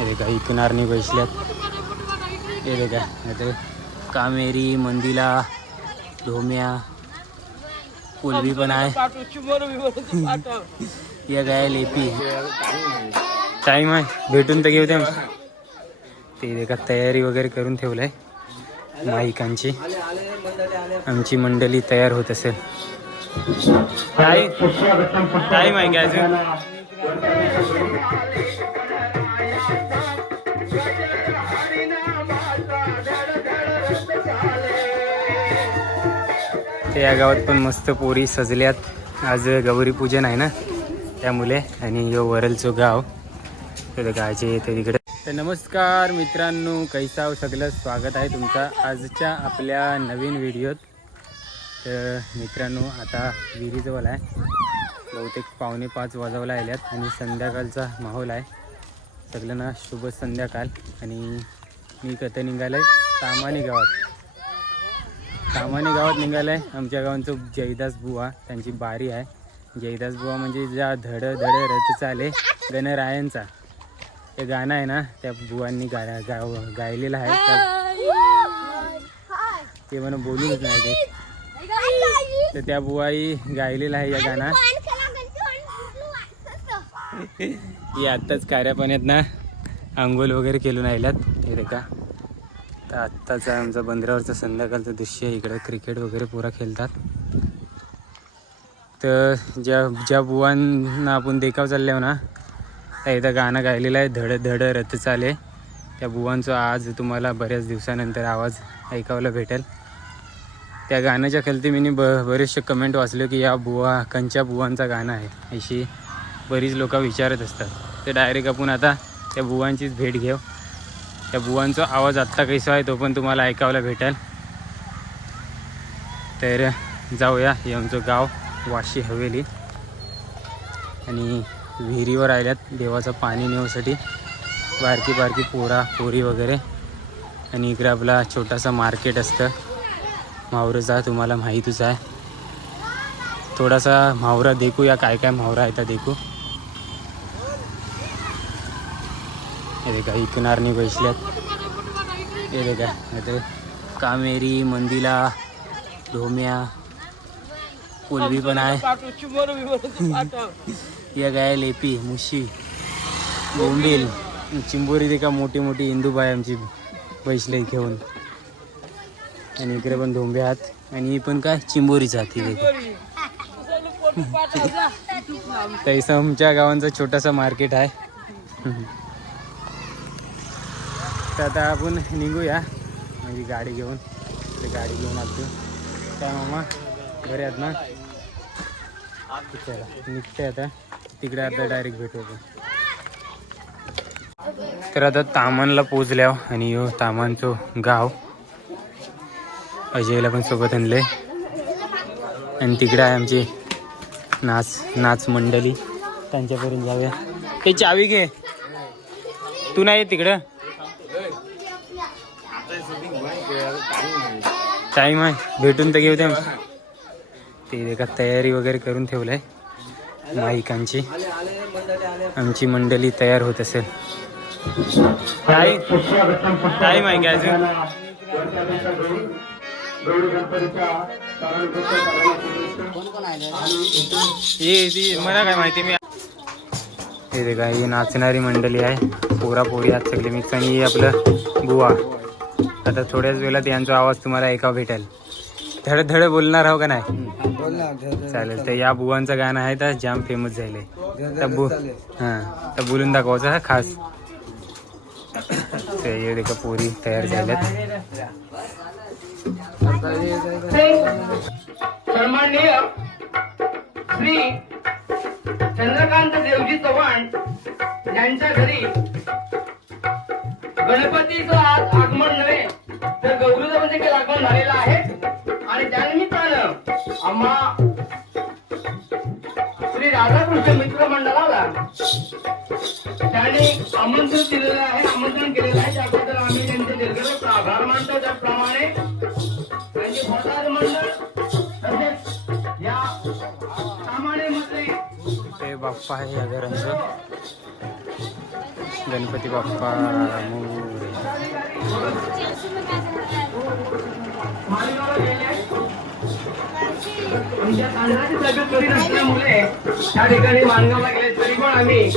हे देखा आरणी बैसल्यात. हे देखा आता कामेरी मंदिला धोम्या कोलबी पण आहे. या गाय लेपी. टाईम आहे. भेटून तर घेऊ द्या. ते देखा तयारी वगैरे करून ठेवलं आहे माईकांची. आमची मंडळी तयार होत असेल. टाईम टाईम आहे का अजून? या गावात पण मस्त पोरी सजल्यात. आज गौरी पूजन आहे ना त्यामुळे. आणि यो वरलचं गाव. ते गायचे ते तिकडे तर नमस्कार मित्रांनो कैसा हो सगळं? स्वागत आहे तुमचा आजच्या आपल्या नवीन व्हिडिओत. तर मित्रांनो आता विहिरीजवळ आहे. बहुतेक पावणे पाच वाजवला आल्यात आणि संध्याकाळचा माहोल आहे. सगळ्यांना शुभ संध्याकाळ. आणि मी कथं निघालं आहे तामानी गावात. कामानी गावात निघालं आहे आमच्या गावांचं जयदास बुवा त्यांची बारी आहे. जयदास बुवा म्हणजे ज्या धड धड रथ चाले गणरायांचा. ते गाणं आहे ना त्या बुवांनी गा गाव गायलेलं आहे. त्या- ते म्हणून बोलूच नाही ते तर त्या बुवाई गायलेलं आहे या गाणं ही आत्ताच कार्यापाण्यात ना. आंघोळ वगैरे केलून राहिल्यात. हे का तर आत्ताचा आमचा बंदरावरचं संध्याकाळचं दृश्य आहे. इकडं क्रिकेट वगैरे पुरा खेळतात. तर ज्या ज्या बुवांना आपण देखाव चालले हो ना त्या इथं गाणं गायलेलं आहे. धड धड रथ चाले. त्या बुवांचा आज तुम्हाला बऱ्याच दिवसानंतर आवाज ऐकायला भेटेल. त्या गाण्याच्या खालती मी ब बरेचसे कमेंट वाचले की या बुवा कंच्या बुवांचा गाणं आहे. अशी बरीच लोक विचारत असतात. तर डायरेक्ट आपण आता त्या बुवांचीच भेट घेऊ. त्या बुवांचा आवाज आत्ता कैसा आहे तो पण तुम्हाला ऐकायला भेटेल. तर जाऊया हे आमचं गाव वाशी हवेली. आणि विहिरीवर आल्यात देवाचं पाणी नेण्यासाठी. बारकी बारकी पोरा पोरी वगैरे. आणि इकडे आपला छोटासा मार्केट असतं. मावरचा तुम्हाला माहीतच आहे. थोडासा मावरा देखूया काय काय मावरा आहे त्या देखू. हे देखा इकनारनी बसल्यात. हे देखा आता कामेरी मंदिला ढोम्या कोलबी पण आहे. या गाय लेपी मुशी बोंबील चिंबोरी देखा मोठी मोठी इंदूबाई आमची बैसले घेऊन आणि इकडे पण धोंबे आहात. आणि ही पण काय? चिंबोरीच आहात देखील तैसं आमच्या गावांचा छोटासा मार्केट आहे. तर आता आपण निघूया. म्हणजे गाडी घेऊन. ते गाडी घेऊन आलो काय मामा? बरे आहेत ना? चला निघते आता. तिकडे आता डायरेक्ट भेटू आपण तर आता तामानला पोचल्या आणि यो तामानचं गाव अजयला पण सोबत आणले आणि तिकडे आहे आमची नाच नाच मंडळी. त्यांच्यापर्यंत जाऊया. ते चावी घे. तू नाही तिकडं? टाईम आहे. भेटून तर घेऊ द्या ते देखा तयारी वगैरे करून ठेवलंय माईकांची. आमची मंडळी तयार होत असेल. टाईम आहे का अजून? ये मला काय माहिती मी हे देखा ही नाचणारी मंडळी आहे. पोरा पोरी आज सगळे मिक्स आणि आपलं बुवा. आता थोड्याच वेळात यांचा आवाज तुम्हाला ऐकावं भेटेल. धड धड बोलणार आहो का नाही? चालेल तर या बुवांचं गाणं आहे तर जाम फेमस झाले तर बु हां तर बोलून दाखवायचं हा खास. तर हे देखा पोरी तयार झाल्यात. सन्माननीय श्री चंद्रकांत देवजी चव्हाण यांच्या घरी गणपतीचं आज आगमन नव्हे तर गौरीचं देखील आगमन झालेलं आहे. आणि त्यानिमित्तानं आम्हा श्री राधाकृष्ण मित्र मंडळाला त्यांनी आमंत्रण दिलेलं आहे आमंत्रण केलेलं आहे. त्याबद्दल आम्ही त्यांचे निर्गत आभार मानतो. त्याप्रमाणे त्यांचे भोटार मंडळ तसेच या सामान्यमध्ये ते बाप्पा आहे या घरांचं गणपती बाप्पा नसल्यामुळे त्या ठिकाणी मानगावला गेले तरी पण आम्ही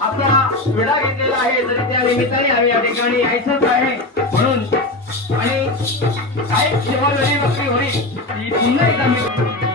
आपला विडा घेतलेला आहे तरी त्या निमित्ताने आम्ही या ठिकाणी यायचंच आहे. म्हणून आणि काही जेव्हा वेळी बकरी होईल पुन्हा एकदा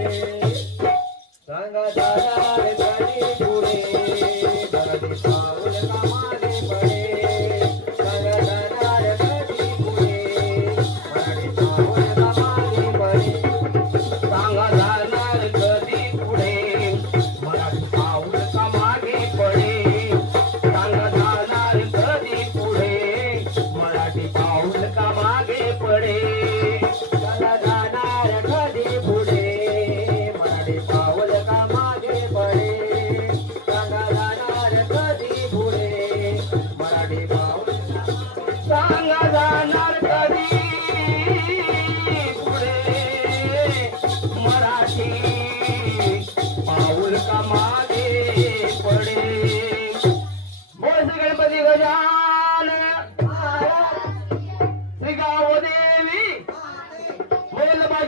सांगा जाणार कधी पुढे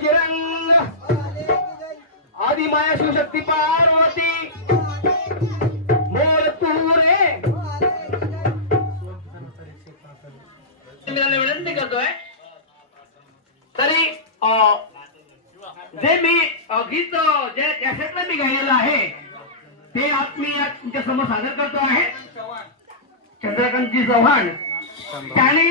बजरंग। आदि माया शिवशक्ती पार्वती मोर तू रे। मित्रांनो विनंती करतोय। तरी अं, जे मी गीत जे कॅसेटला मी गायलेलं आहे ते आज मी तुमच्यासमोर सादर करतो आहे. चंद्रकांतजी चव्हाण. त्याने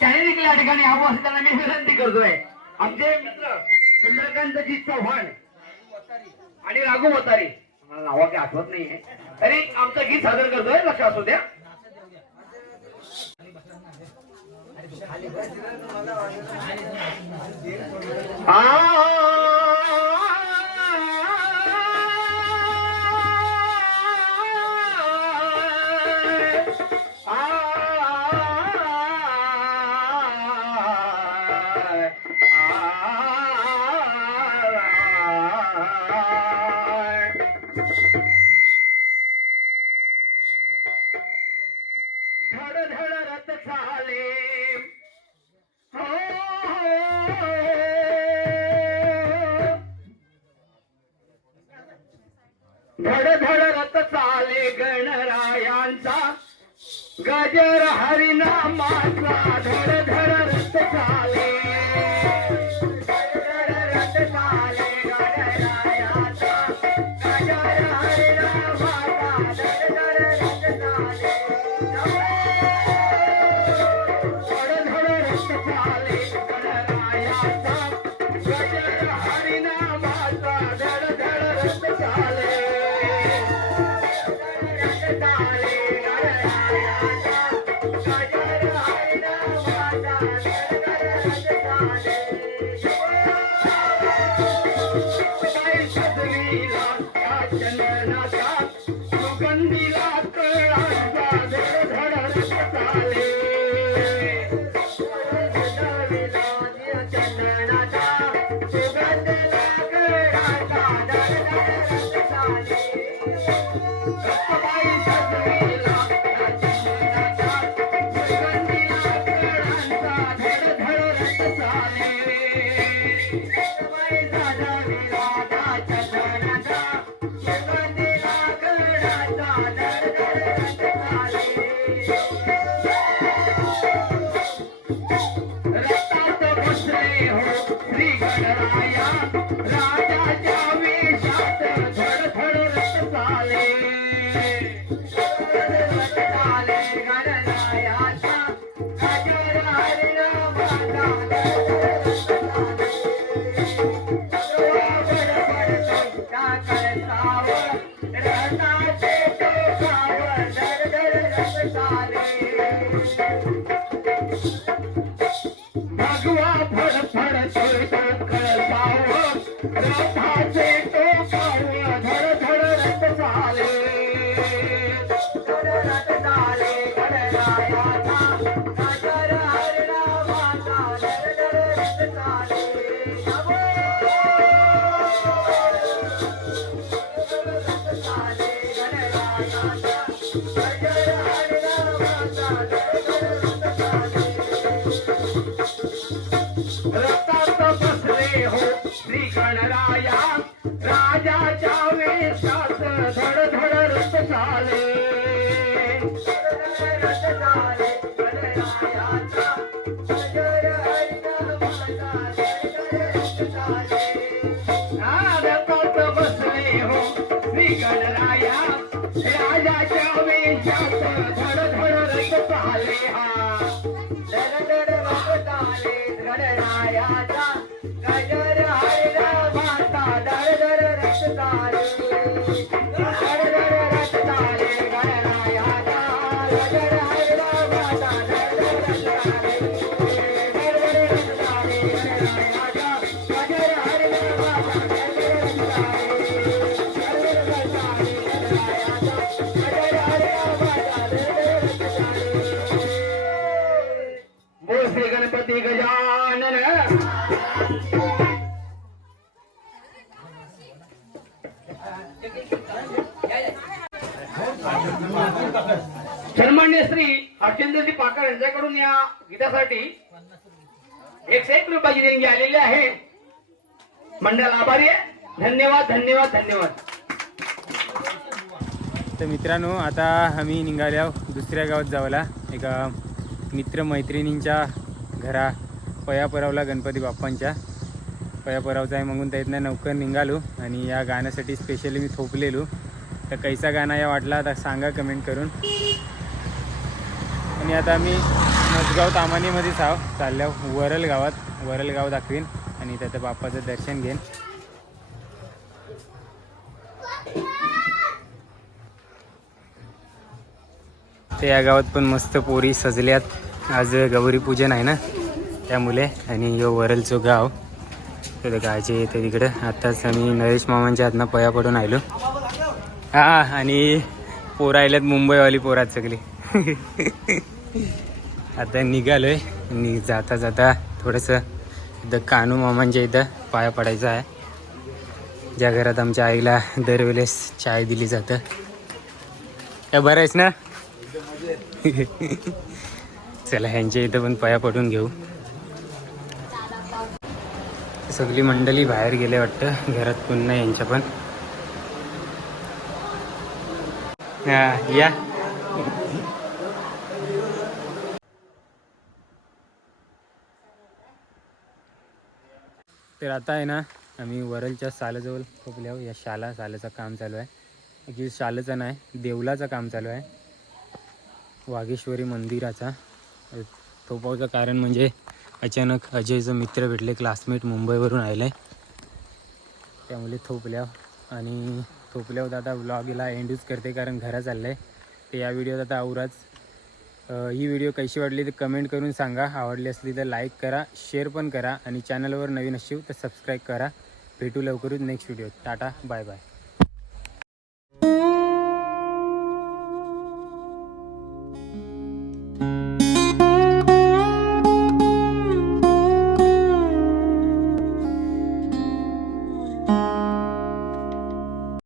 त्याने देखील या ठिकाणी यावं असं त्यांना मी विनंती करतोय. आमचे मित्र चंद्रकांतजी चव्हाण आणि राघू मतारी मला नावा काही आठवत नाहीये. तरी आमचं गीत सादर करतोय. लक्ष असू द्या. हा. रथ चाले गणरायांचा गजर हरिनामाचा धड Thank you. धड धड वेशात चाले. हा, रथात बसले हो श्री गणराया राजाच्या वेशात धड धड रथ हो चाले हा. धड धड रथ धड गणरायाचा माता धड सन्मान्य श्री हर्षेंद्रजी पाकर यांच्याकडून या गीतासाठी एकशे एक रुपयाची देणगी आलेली आहे. मंडळ आभारी आहे. धन्यवाद धन्यवाद धन्यवाद. तर मित्रांनो आता आम्ही निघाल्या दुसऱ्या गावात जावला एका मित्रमैत्रिणींच्या घरा पयापरावला गणपती बाप्पांच्या. पयापरावचा आहे म्हणून त्यातनं नौकर निघालो आणि या गाण्यासाठी स्पेशली मी थोपलेलो. तर कैसा गाणं या वाटला? आता सांगा कमेंट करून. आणि आता आम्ही मजगाव तामानीमध्येच आहो. चालल्या वरल गावात वरल गाव दाखवीन आणि त्याचं बाप्पाचं दर्शन घेईन तर या गावात पण मस्त पोरी सजल्यात. आज गौरी पूजन आहे ना त्यामुळे. आणि यो वरलचो गाव. तर गायचे ते तिकडं आत्ताच आम्ही नरेश मामांच्या हातनं पया पडून आलो हा आणि पोरं आल्यात मुंबईवाली पोरात सगळी. आता निघालोय. आणि जाता जाता थोडंसं इथं कानू मामांच्या इथं पाया पडायचं आहे. ज्या घरात आमच्या आईला दरवेळेस चाय दिली जातं. त्या बरं आहेस ना? चला ह्यांच्या इथं पण पाया पडून घेऊ. सगळी मंडळी बाहेर गेले वाटतं. घरात पुन्हा यांच्या पण. हा या तर आता आहे ना आम्ही वरलच्या सालाजवळ पोचल्या या शाला सालाचं काम चालू आहे. ॲक्च्युली शालाचं नाही देवलाचं काम चालू आहे. वागेश्वरी मंदिराचा. थोपावचं कारण म्हणजे अचानक अजयचं मित्र भेटले क्लासमेट मुंबईवरून आले त्यामुळे थोपल्या आणि झोपल्यावर आता व्लॉगला एंडूच करते कारण घरा चाललं आहे तर या व्हिडिओत आता आवराच. ही व्हिडिओ कशी वाटली तर कमेंट करून सांगा. आवडली असली तर लाईक करा शेअर पण करा आणि चॅनलवर नवीन असू तर सबस्क्राईब करा. भेटू लवकरच next video tata bye bye